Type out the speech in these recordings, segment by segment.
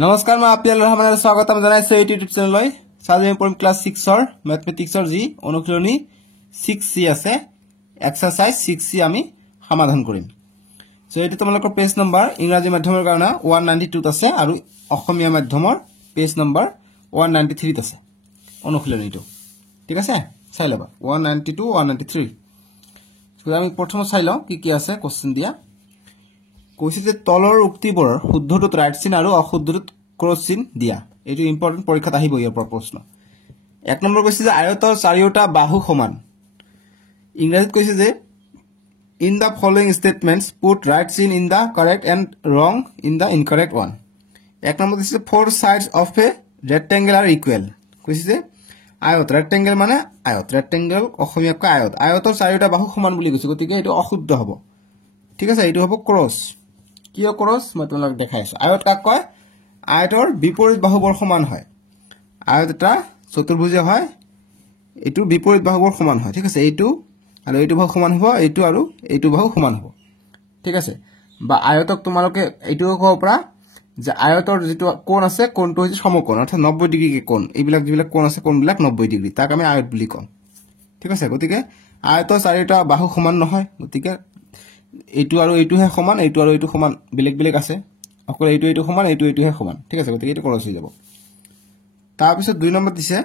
নমস্কাৰ মই আপিয়াল ৰহমানৰ স্বাগতম জনাইছো এই ইউটিউব চেনেললৈ সাজি পঢ়িম ক্লাস 6 ৰ ম্যাথমেটিক্সৰ যি অনুশীলনী 6C আছে এক্সাৰসাইজ 6C আমি সমাধান কৰিম সো এটো তোমালোকৰ পেজ নম্বৰ ইংৰাজী মাধ্যমৰ কাৰণে 192 ত আছে আৰু অসমীয়া মাধ্যমৰ পেজ নম্বৰ 193 ত আছে অনুশীলনীটো ঠিক আছে চাই লবা 192 193 সো আমি প্ৰথম চাই লওঁ কি আছে কোশ্চেন দিয়া কৈছে যে তলৰ উক্তিবোৰৰ শুদ্ধটোত ৰাইট চিন আৰু অশুদ্ধটোত ক্ৰছ চিন দিয়া এটো ইম্পৰ্টেন্ট পৰীক্ষাত আহিব ইয়াৰ প্ৰশ্ন এক নম্বৰ কৈছে যে আয়তৰ চাৰিওটা বাহু সমান ইংৰাজীত কৈছে যে in the following statements put right sign in the correct and wrong in the incorrect one এক নম্বৰ কৈছে four sides of a rectangle are equal কৈছে যে আয়ত rectangle মানে আয়ত rectangle অসমীয়া ক আয়ত আয়তৰ চাৰিওটা বাহু সমান বুলি কৈছে গতিকে এটো অশুদ্ধ হ'ব ঠিক আছে এটো হ'ব ক্ৰছ কিয় ক্ৰছ মই তোমাক দেখাই আছো আয়ত কাক কয় আয়তৰ বিপৰীত বাহুবোৰ সমান হয় আয়ত এটা চতুৰ্ভুজ হয় এটো বিপৰীত বাহুবোৰ সমান হয় ঠিক আছে এইটো আৰু এইটো বাহু সমান হ'ব এইটো আৰু এইটো বাহু সমান হ'ব ঠিক আছে বা আয়তক তোমালোকে এইটো ক'ব পৰা যে আয়তৰ যেটো কোণ আছে কোণটো হৈছে সমকোণ অৰ্থাৎ 90 ডিগ্ৰী কে কোণ এইবিলাক যিবিলাক কোণ আছে কোণবিলাক 90 ডিগ্ৰী তাক আমি আয়ত বুলি কওঁ ঠিক আছে গতিকে আয়তৰ চাৰিটা বাহু সমান নহয় গতিকে এইটো আৰু এইটোহে সমান এইটো আৰু এইটো সমান বেলেগ বেলেগ আছে অকল এইটো সমান এইটোহে সমান ঠিক আছে গতিকে এইটো ক্ৰছ হৈ যাব তাৰ পিছত দুই নম্বৰ দিছে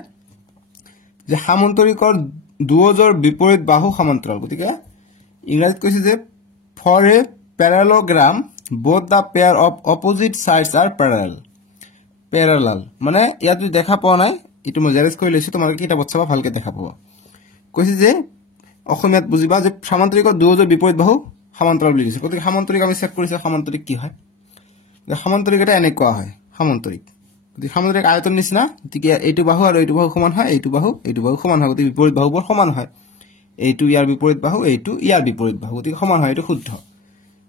যে সামান্তৰিকৰ দুয়োজৰ বিপৰীত বাহু সমান্তৰাল গতিকে ইংৰাজীত কৈছে যে for a parallelogram both the pair of opposite sides are parallel মানে ইয়াত যদি দেখা পোৱা নাই এটো মই জেৰেক্স কৰি লৈছো তোমালোকে কিতাপত চাবা ভালকে দেখা পাবা কৈছে যে অসমীয়াত বুজিবা যে সামান্তৰিকৰ দুয়োজৰ বিপৰীত বাহু সমান্তৰাল বুলি কৈছে গতিকে সমান্তৰিক আমি চেক কৰিছো সমান্তৰিক কি হয় যে সমান্তৰিক এটা এনেকুৱা হয় সমান্তৰিক গতিকে সমান্তৰিক আয়তৰ নিচিনা গতিকে এইটো বাহু আৰু এইটো বাহু সমান হয় এইটো বাহু সমান হয় গতিকে বিপৰীত বাহুবোৰ সমান হয় এইটো ইয়াৰ বিপৰীত বাহু এইটো ইয়াৰ বিপৰীত বাহু গতিকে সমান হয় এইটো শুদ্ধ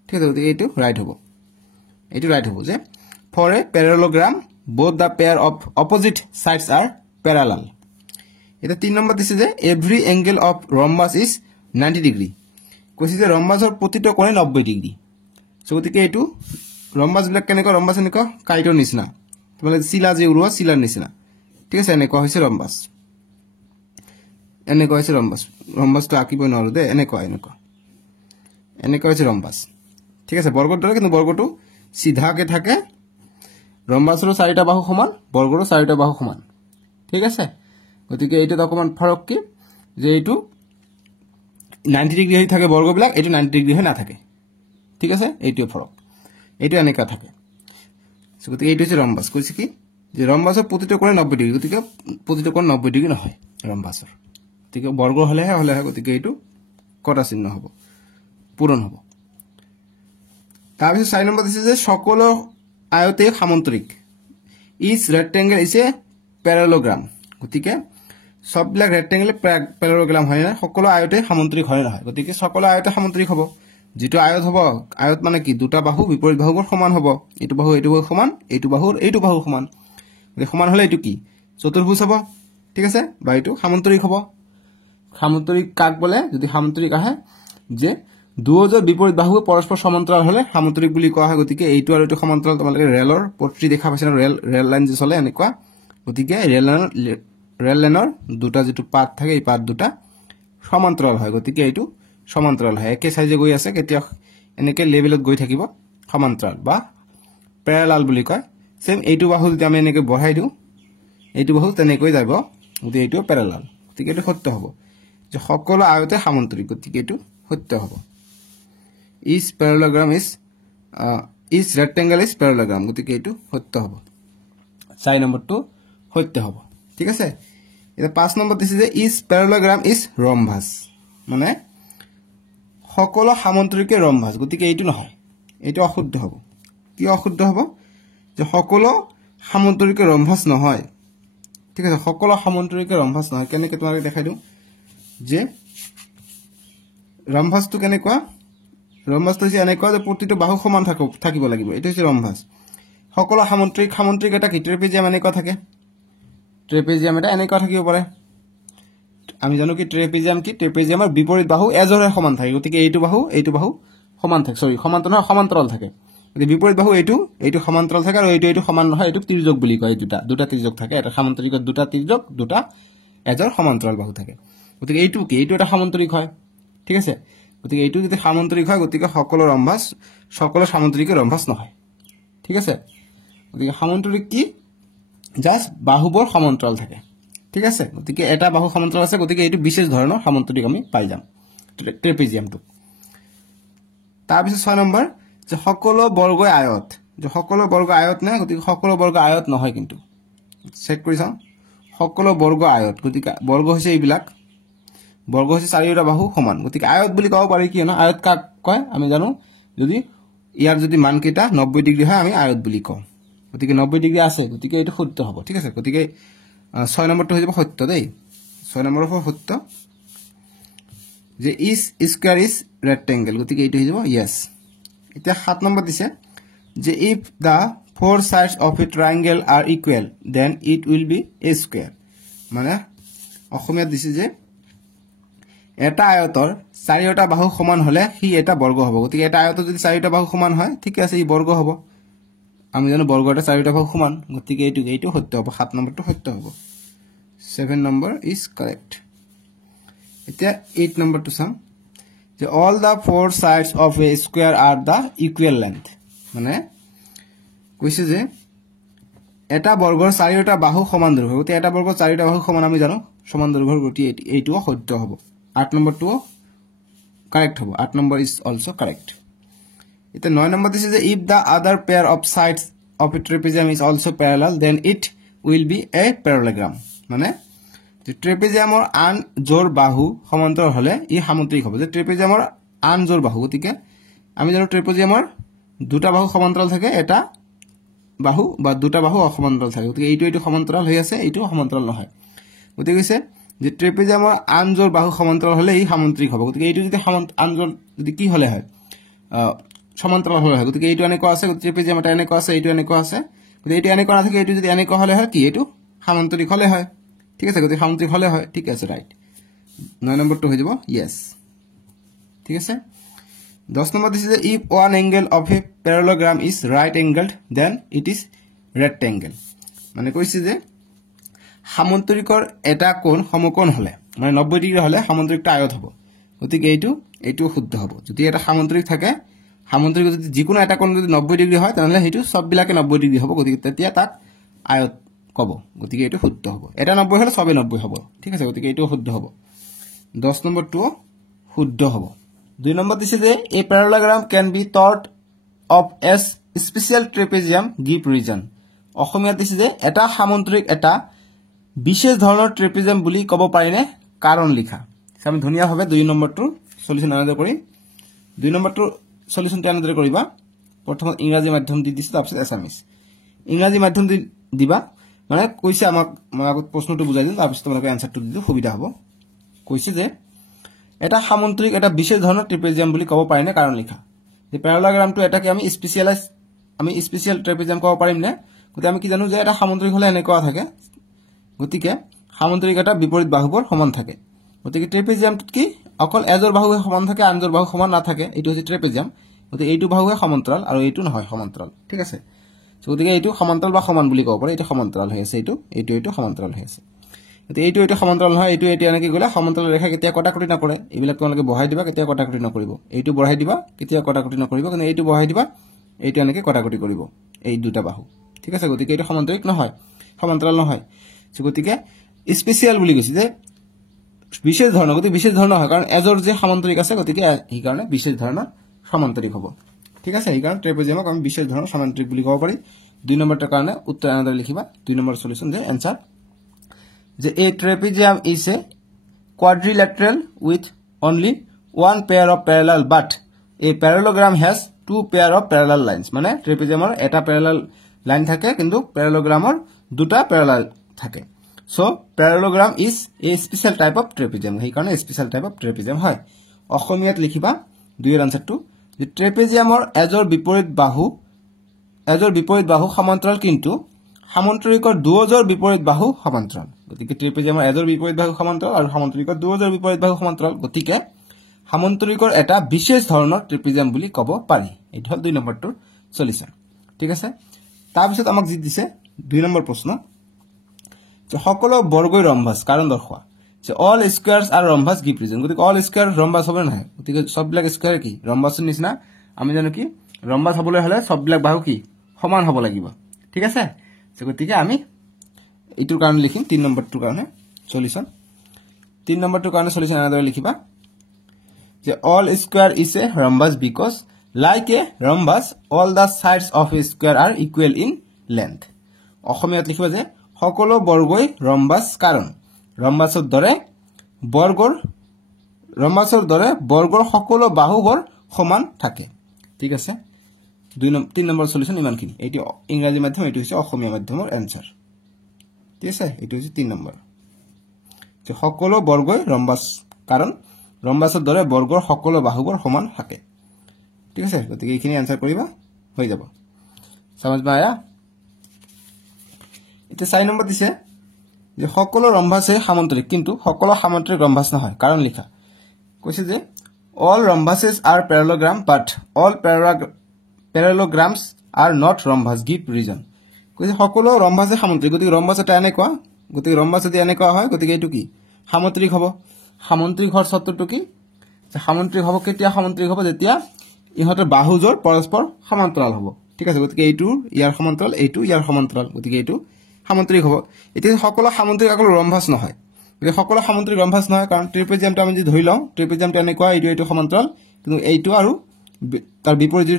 ঠিক আছে গতিকে এইটো ৰাইট হ'ব যে for a parallelogram both the pair of opposite sides are parallel এটা 3 নম্বৰ দিছে যে every angle of rhombus is 90 degree কৈছে যে ৰম্বাসৰ প্ৰতিটো কোণে 90 ডিগ্ৰী সো গতিকে এইটো ৰম্বাস বিলাক কেনেকৈ ৰম্বাস এনেকৈ কাইটৰ নিচিনা তোমালে শিলা যে উৰুৱা শিলাৰ নিচিনা ঠিক আছে এনেকৈ হৈছে ৰম্বাস ৰম্বাসটো আঁকিব নোৱাৰো দে এনেকৈ হৈছে ৰম্বাস ঠিক আছে বৰ্গৰ দৰে কিন্তু বৰ্গটো সিধাকে থাকে ৰম্বাসৰ চাৰিটা বাহু সমান বৰ্গৰ চাৰিটা বাহু সমান ঠিক আছে গতিকে এইটো অকমান ফৰক কি যে এইটো 90 ডিগ্ৰী হৈ থাকে বৰ্গবিলাক এটো 90 ডিগ্ৰী হৈ না থাকে ঠিক আছে এইটো ফৰক এইটো এনেকা থাকে সো গতিকে এইটো হৈছে ৰম্বাস কৈছে কি যে ৰম্বাসৰ প্ৰতিটো কোণে 90 ডিগ্ৰী গতিকে প্ৰতিটো কোণ 90 ডিগ্ৰী নহয় ৰম্বাসৰ গতিকে বৰ্গ হলেহে গতিকে এইটো কটা চিহ্ন হ'ব পূৰণ হ'ব তাৰ পিছত 4 নম্বৰ দিছে যে সকলো আয়তে সমান্তৰিক each rectangle is a parallelogram গতিকে সববিলাক ৰেক্টেংগুলাৰ প্যাৰালেলোগ্ৰাম হয় না সকলো আয়তে সমান্তৰিক হয় নহয় গতিকে সকলো আয়তে সমান্তৰিক হ'ব যেটো আয়ত হ'ব আয়ত মানে কি দুটা বাহু বিপৰীত বাহুবোৰ সমান হ'ব এইটো বাহু সমান এইটো বাহু সমান গতিকে সমান হলে এইটো কি চতুৰ্ভুজ হ'ব ঠিক আছে বা এইটো সমান্তৰিক হ'ব সমান্তৰিক কাক বলে যদি সমান্তৰিক আহে যে দুয়োজৰ বিপৰীত বাহু পৰস্পৰ সমান্তৰাল হলে সমান্তৰিক বুলি কোৱা হয় গতিকে এইটো আৰু এইটো সমান্তৰাল তোমালোকে ৰেলৰ পট্টি দেখা পাইছা ৰেল লাইন যে চলে এনেকুৱা গতিকে ৰেল লাইনৰ দুটা যেটো পাত থাকে এই পাত দুটা সমান্তৰাল হয় গতিকে এইটো সমান্তৰাল হয় একে সাইজে গৈ আছে কেতিয়া এনেকে লেভেলত গৈ থাকিব সমান্তৰাল বা প্যাৰালাল বুলি কয় সেম এইটো বাহু যদি আমি এনেকে বঢ়াই দিও এইটো বাহু তেনেকৈ যাব গতিকে এইটো প্যাৰালাল গতিকে এইটো সত্য হ'ব যে সকলো আয়তে সমান্তৰিক গতিকে এইটো সত্য হ'ব each rectangle is parallelogram গতিকে এইটো সত্য হ'ব 4 নম্বৰটো সত্য হ'ব ঠিক আছে এটা 5 নম্বৰ দিছে যে each parallelogram is rhombus মানে সকলো সমান্তৰিকে ৰম্বাস গতিকে এইটো নহয় এইটো অশুদ্ধ হ'ব কি অশুদ্ধ হ'ব যে সকলো সমান্তৰিকে ৰম্বাস নহয় ঠিক আছে সকলো সমান্তৰিকে ৰম্বাস নহয় কেনেকৈ তোমাক দেখাই দিও যে ৰম্বাসটো কেনেকুৱা ৰম্বাসটো হৈছে এনেকুৱা যে প্ৰতিটো বাহু সমান থাকিব লাগিব এইটো হৈছে ৰম্বাস সকলো সামন্ত্ৰিক এটা কি ট্ৰেপেজিয়াম এনেকুৱা থাকে ট্ৰেপেজিয়াম এটা এনেকুৱা থাকিব পাৰে আমি জানো কি ট্ৰেপেজিয়ামৰ বিপৰীত বাহু এজৰে সমান থাকে গতিকে এইটো বাহু সমান থাকে সমান্তৰাল থাকে বিপৰীত বাহু এইটো সমান্তৰাল থাকে আৰু এইটো সমান নহয়, এইটো তিৰ্যক বুলি কয়। দুটা তিৰ্যক থাকে, এটা সামান্তৰিকত দুটা তিৰ্যক, দুটা এজৰ সমান্তৰাল বাহু থাকে। গতিকে এইটো কি? এইটো এটা সামান্তৰিক হয়, ঠিক আছে। গতিকে এইটো যদি সামান্তৰিক হয়, গতিকে সকলো সামান্তৰিকে ৰম্ভাস নহয়, ঠিক আছে। গতিকে সামান্তৰিক কি? জাষ্ট বাহুবোৰ সমান্তৰাল থাকে, ঠিক আছে। গতিকে এটা বাহু সমান্তৰাল আছে, গতিকে এইটো বিশেষ ধৰণৰ সামান্তৰিক আমি পাই যাম ট্ৰেপিজিয়ামটো। তাৰপিছত 6 নম্বৰ যে সকলো বৰ্গ আয়ত, যে সকলো বৰ্গ আয়ত নে? গতিকে সকলো বৰ্গ আয়ত নহয়, কিন্তু চেক কৰি চাওঁ। সকলো বৰ্গ আয়ত, গতিকে বৰ্গ হৈছে এইবিলাক, বৰ্গ হৈছে চাৰিওটা বাহু সমান। গতিকে আয়ত বুলি ক'ব পাৰি, কিয়নো আয়ত কাক কয় আমি জানো, যদি ইয়াৰ যদি মানকেইটা 90 ডিগ্ৰী হয় আমি আয়ত বুলি কওঁ। গতিকে 90 ডিগ্ৰী আছে, গতিকে এইটো শুদ্ধ হ'ব, ঠিক আছে। গতিকে 6 নম্বৰটো হৈ যাব সত্য দেই। 6 নম্বৰ হ'ব সত্য যে ইজ স্কোয়াৰ ইজ ৰেক্টেংগল, গতিকে এইটো হৈ যাব ইয়েছ। এতিয়া 7 নম্বৰ দিছে যে if the 4 sides of a triangle are equal then it will be a square, মানে অসমীয়াত দিছে যে এটা আয়তৰ চাৰিটা বাহু সমান হলে সি এটা বৰ্গ হ'ব। গতিকে এটা আয়তৰ যদি চাৰিটা বাহু সমান হয়, ঠিক আছে, ই বৰ্গ হ'ব। আমি জানো বৰ্গ এটা চাৰিটা বাহু সমান, গতিকে এইটো সত্য হ'ব। 7 নম্বৰটো সত্য হ'ব। 7 নম্বৰ ইজ কাৰেক্ট। এতিয়া 8 নম্বৰটো চাম যে all the 4 sides of a square are the equal length, মানে কৈছে যে এটা বৰ্গৰ চাৰিটা বাহু সমান দৈৰ্ঘ্য। গতিকে এটা বৰ্গৰ চাৰিটা বাহু সমান আমি জানো সমান দৈৰ্ঘ্যৰ, গতিকে এইটোও সত্য হ'ব। 8 নম্বৰটো কাৰেক্ট হ'ব। 8 নম্বৰ ইজ অলসো কাৰেক্ট। এতিয়া 9 নম্বৰ দিছে যে if the other pair of sides of a trapezium is also parallel then it will be a parallelogram, মানে যে ট্ৰেপিজিয়ামৰ আন জোৰ বাহু সমান্তৰাল হলে ই সামুদ্ৰিক হ'ব। যে ট্ৰেপিজিয়ামৰ আন জোৰ বাহু, গতিকে আমি জানো ট্ৰেপিজিয়ামৰ দুটা বাহু সমান্তৰাল থাকে, এটা বাহু বা দুটা বাহু অসমান্তৰাল থাকে। গতিকে এইটো সমান্তৰাল হৈ আছে, এইটো সমান্তৰাল নহয়। গতিকে কৈছে যে ট্ৰেপিজিয়ামৰ আন জোৰ বাহু সমান্তৰাল হলে ই সামুদ্ৰিক হ'ব। গতিকে এইটো যদি আন জোৰ যদি কি হলে হয়, সমান্তৰাল হলে হয়। গতিকে এইটো এনেকুৱা আছে, ট্ৰেপিজিয়াম এটা এনেকুৱা আছে, এইটো এনেকুৱা আছে। গতিকে এইটো এনেকুৱা নাথাকে, এইটো যদি এনেকুৱা হলে হয় কি এইটো সামান্তৰিক হলে হয়, ঠিক আছে। গতিকে সামুদ্ৰিক হলে হয়, ঠিক আছে, ৰাইট। 9 নম্বৰটো হৈ যাব ইয়েছ, ঠিক আছে। 10 নম্বৰ দিছে যে if one angle of a parallelogram is right angled then it is rectangle, মানে কৈছে যে সামন্তৰিকৰ এটা কোণ সমকোণ হলে, মানে 90 ডিগ্ৰী হলে সামন্তৰিকটো আয়ত হ'ব। গতিকে এইটো শুদ্ধ হ'ব। যদি এটা সামন্তৰিক থাকে, সামন্তৰিক যদি যিকোনো এটা কোণ যদি 90 ডিগ্ৰী হয়, তেনেহলে সেইটো সববিলাকে 90 ডিগ্ৰী হ'ব। গতিকে তেতিয়া তাক আয়ত ক'ব। গতিকে এইটো শুদ্ধ হ'ব। এটা 90 হলে সবে 90 হ'ব, ঠিক আছে। গতিকে এইটো শুদ্ধ হ'ব। 10 নম্বৰটো শুদ্ধ হ'ব। 2 নম্বৰ দিছে যে a parallelogram can be thought of as special trapezium give reason, অসমীয়াত দিছে যে এটা সামন্তৰিক এটা বিশেষ ধৰণৰ ট্ৰেপিজিয়াম বুলি ক'ব পাৰিনে? কাৰণ লিখা। আমি ধুনীয়াভাৱে 2 নম্বৰটোৰ সলিউশন এনেদৰে কৰিম। 2 নম্বৰটোৰ সলিউশনটো এনেদৰে কৰিবা। প্ৰথমত ইংৰাজী মাধ্যম দি দিছে, তাৰপিছত এছামিজ। ইংৰাজী মাধ্যম দিবা, মানে কৈছে আমাক, মই আগত প্ৰশ্নটো বুজাই দিম, তাৰপিছত তোমালোকে এনসাৰটো দিলে সুবিধা হ'ব। কৈছে যে এটা সামন্তৰিক এটা বিশেষ ধৰণৰ ট্ৰেপিজিয়াম বুলি ক'ব পাৰিনে? কাৰণ লিখা। যে প্যাৰালেগ্ৰামটো এটাকে আমি স্পেচিয়েল ট্ৰেপিজিয়াম ক'ব পাৰিম নে? গতিকে আমি কি জানো যে এটা সামন্তৰিক হলে এনেকুৱা থাকে, গতিকে সামন্তৰিক এটা বিপৰীত বাহুবোৰ সমান থাকে। গতিকে ট্ৰেপিজিয়ামটোত কি অকল এজৰ বাহুৱে সমান থাকে, আনজৰ বাহু সমান নাথাকে, এইটো হৈছে ট্ৰেপিজিয়াম। গতিকে এইটো বাহুৱে সমান্তৰাল আৰু এইটো নহয় সমান্তৰাল, ঠিক আছে। গতিকে এইটো সমান্তৰাল বা সমান বুলি ক'ব পাৰি। এইটো সমান্তৰাল হৈ আছে, এইটো সমান্তৰাল হৈ আছে। গতিকে এইটো সমান্তৰাল নহয়, এইটো এনেকৈ গ'লে সমান্তৰাল ৰেখা কেতিয়া কটাকটি নকৰে, এইবিলাক তোমালোকে বহাই দিবা, কেতিয়া কটাকটি নকৰিব। এইটো বঢ়াই দিবা, কেতিয়া কটাকটি নকৰিব, কিন্তু এইটো বঢ়াই দিবা, এইটো এনেকৈ কটাকটি কৰিব, এই দুটা বাহু, ঠিক আছে। গতিকে এইটো সমান্তৰিক নহয়, সমান্তৰাল নহয়। গতিকে স্পেচিয়েল বুলি কৈছে যে বিশেষ ধৰণৰ, গতিকে বিশেষ ধৰণৰ হয় কাৰণ এজৰ যে সামান্তৰিক আছে, গতিকে সেইকাৰণে বিশেষ ধৰণৰ সমান্তৰিক হ'ব, ঠিক আছে। সেইকাৰণে ট্ৰেপিজিয়ামক আমি বিশেষ ধৰণৰ সমান্তৰিক বুলি ক'ব পাৰি। 2 নম্বৰটোৰ কাৰণে উত্তৰ এনেদৰে লিখিবা। 2 নম্বৰ সলিউশন যে এনসাৰ যে a trapezium is a quadrilateral with only one pair of parallel but a parallelogram has 2 pair of parallel lines, মানে ট্ৰেপিজিয়ামৰ এটা প্যাৰালেল লাইন থাকে কিন্তু প্যাৰালেগ্ৰামৰ দুটা প্যাৰালেল থাকে। So parallelogram is a special type of trapezium, সেইকাৰণে special type of trapezium হয়। অসমীয়াত লিখিবা 2 এৰ আনসাৰটো যে ট্ৰেপিজিয়ামৰ এজৰ বিপৰীত বাহু সমান্তৰাল কিন্তু সামন্তৰিকৰ দুয়োজৰ বিপৰীত বাহু সমান্তৰাল। গতিকে ট্ৰেপিজিয়ামৰ এজৰ বিপৰীত বাহু সমান্তৰাল আৰু সামন্তৰিকৰ দুয়োজৰ বিপৰীত বাহু সমান্তৰাল, গতিকে সামন্তৰিকৰ এটা বিশেষ ধৰণৰ ট্ৰেপিজিয়াম বুলি ক'ব পাৰি। এইটো হ'ল 2 নম্বৰটোৰ সলিউশন ঠিক আছে তাৰপিছত আমাক যি দিছে 2 নম্বৰ প্ৰশ্ন যে সকলো বৰ্গই ৰম্বাস কাৰণ দৰ্শোৱা যে অল স্কয়াৰ্স আৰ ৰম্বাস গিভ ৰিজন গতিকে অল স্কয়াৰ ৰম্বাস হবে না গতিকে সববিলাক স্কয়াৰ কি ৰম্বাসৰ নিচিনা আমি জানো কি রম্বাস হবলৈ হলে সববিলাক বাহু কি সমান হ'ব লাগিব ঠিক আছে গতিকে আমি এইটোৰ কাৰণে লিখিম 3 নম্বৰটোৰ কাৰণে সলিউশন 3 নম্বৰটোৰ কাৰণে সলিউশন এনেদৰে লিখিবা যে all square is a rhombus because like a rhombus all the sides of a square are equal in length অসমীয়াত লিখিবা যে সকলো বৰ্গই ৰম্বাস কাৰণ ৰম্বাসৰ দৰে বৰ্গৰ সকলো বাহুবোৰ সমান থাকে ঠিক আছে 3 নম্বৰ সলিউশন ইমানখিনি এটি ইংৰাজী মাধ্যম এটি হৈছে অসমীয়া মাধ্যমৰ আনসাৰ ঠিক আছে এটি হৈছে 3 নম্বৰ যে সকলো বৰ্গই ৰম্বাস কাৰণ ৰম্বাসৰ দৰে বৰ্গৰ সকলো বাহুবোৰ সমান থাকে ঠিক আছে গতিকে এইখিনি আনসাৰ কৰিবা হৈ যাব समझ में आया এটা 4 নম্বৰ দিছে যে সকলো রম্বাসে সামান্তরিক কিন্তু সকলো সামান্তরিক রম্বাস নহয় কারণ লিখা কৈছে যে all rhombuses are parallelogram but all parallelograms are not rhombus give reason কৈছে সকলো রম্বাসে সামান্তরিক গতিকে রম্বাস এটা এনেকুৱা গতিকে ৰম্বাস যদি এনেকুৱা হয় গতিকে এটো কি সামান্তৰিক হ'ব সামান্তৰিক হৰ শৰ্তটো কি যে সামান্তৰিক হ'ব কেতিয়া সামান্তৰিক হ'ব যেতিয়া ইহঁতৰ বাহুজোৰ পৰস্পৰ সমান্তৰাল হ'ব ঠিক আছে গতিকে এইটো ইয়াৰ সমান্তৰাল এইটো ইয়াৰ সমান্তৰাল গতিকে এইটো সামান্তৰিক হ'ব এতিয়া সকলো সামান্তৰিক আকল ৰম্বাস নহয় গতিকে সকলো সামান্তৰিক ৰম্বাস নহয় কাৰণ ট্ৰিপেজিয়ামটো আমি যদি ধৰি লওঁ ট্ৰিপেজিয়ামটো এনেকুৱা এইটো সমান্তৰাল কিন্তু এইটো আৰু তাৰ বিপৰীত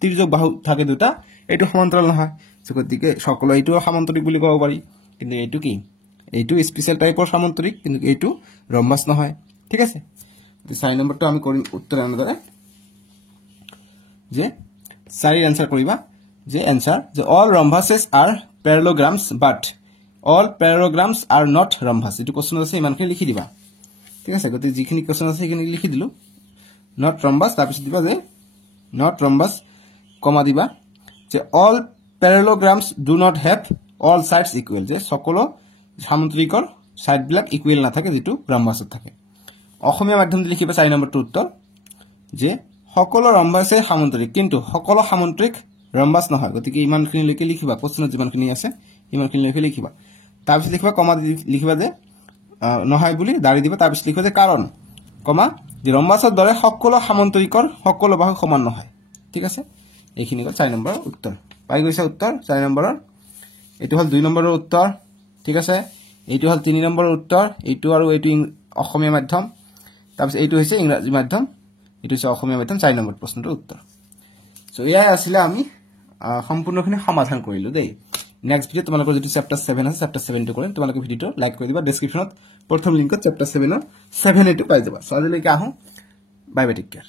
তিৰ্যক বাহু থাকে দুটা এইটো সমান্তৰাল নহয় গতিকে সকলো এইটো সামান্তৰিক বুলি ক'ব পাৰি কিন্তু এইটো কি এইটো স্পেশাল টাইপৰ সামান্তৰিক কিন্তু এইটো ৰম্বাস নহয় ঠিক আছে 4 নম্বৰটো আমি কৰিম উত্তৰ এনেদৰে যে 4 আনসাৰ কৰিবা যে আনসার যে all rhombuses are parallelograms but all parallelograms are not rhombus এটো কোশ্চেন আছে ইমানখিনি লিখি দিবা ঠিক আছে গতি যিখিনি কোশ্চেন আছে সেইখিনি লিখি দিলো not rhombus তাৰপিছত দিবা যে not rhombus কমা দিবা যে all parallelograms do not have all sides equal যে সকলো সামান্তৰিকৰ সাইড বিলাক ইকুয়াল না থাকে যেটো rhombusত থাকে অসমীয়া মাধ্যম দি লিখিবা 4 নম্বৰটো উত্তৰ যে সকলো রম্বাসে সামান্তরিক কিন্তু সকলো সামান্তরিক রম্বাস নহয় গতিকে ইমানখিনি লৈকে লিখিবা কোশ্চেনত যিমানখিনি আছে ইমানখিনি লৈকে লিখিবা তাৰপিছত লিখিবা কমা লিখিবা যে নহয় বুলি দাঁড়ি দিবা তাৰপিছত লিখিবা যে কাৰণ কমা যে ৰম্বাসৰ দৰে সকলো সামান্তৰিকৰ সকলো বাহু সমান নহয় ঠিক আছে এইখিনি হ'ল 4 নম্বৰৰ উত্তৰ পাই গৈছে উত্তৰ 4 নম্বৰৰ এটো হ'ল 2 নম্বৰৰ উত্তৰ ঠিক আছে এইটো হ'ল 3 নম্বৰৰ উত্তৰ এইটো আৰু এইটো অসমীয়া মাধ্যম তাৰপিছত এইটো হৈছে ইংৰাজী মাধ্যম এটো হৈছে অসমীয়া মাধ্যম 4 নম্বৰ প্ৰশ্নটোৰ উত্তৰ সো এয়া আছিল আমি সম্পূৰ্ণখিনি সমাধান কৰিলো দেই নেক্সট ভিডিও তোমালোকৰ যেটো চ্যাপ্টাৰ 7 আছে চ্যাপ্টাৰ 7 টো কৰিম তোমালোকে ভিডিওটো লাইক কৰি দিবা ডেসক্ৰিপচনত প্ৰথম লিংকত চ্যাপ্টাৰ 7 ৰ 7 এটো পাই যাবা সো আজিলৈকে আহো বাই বাই টেক কেয়াৰ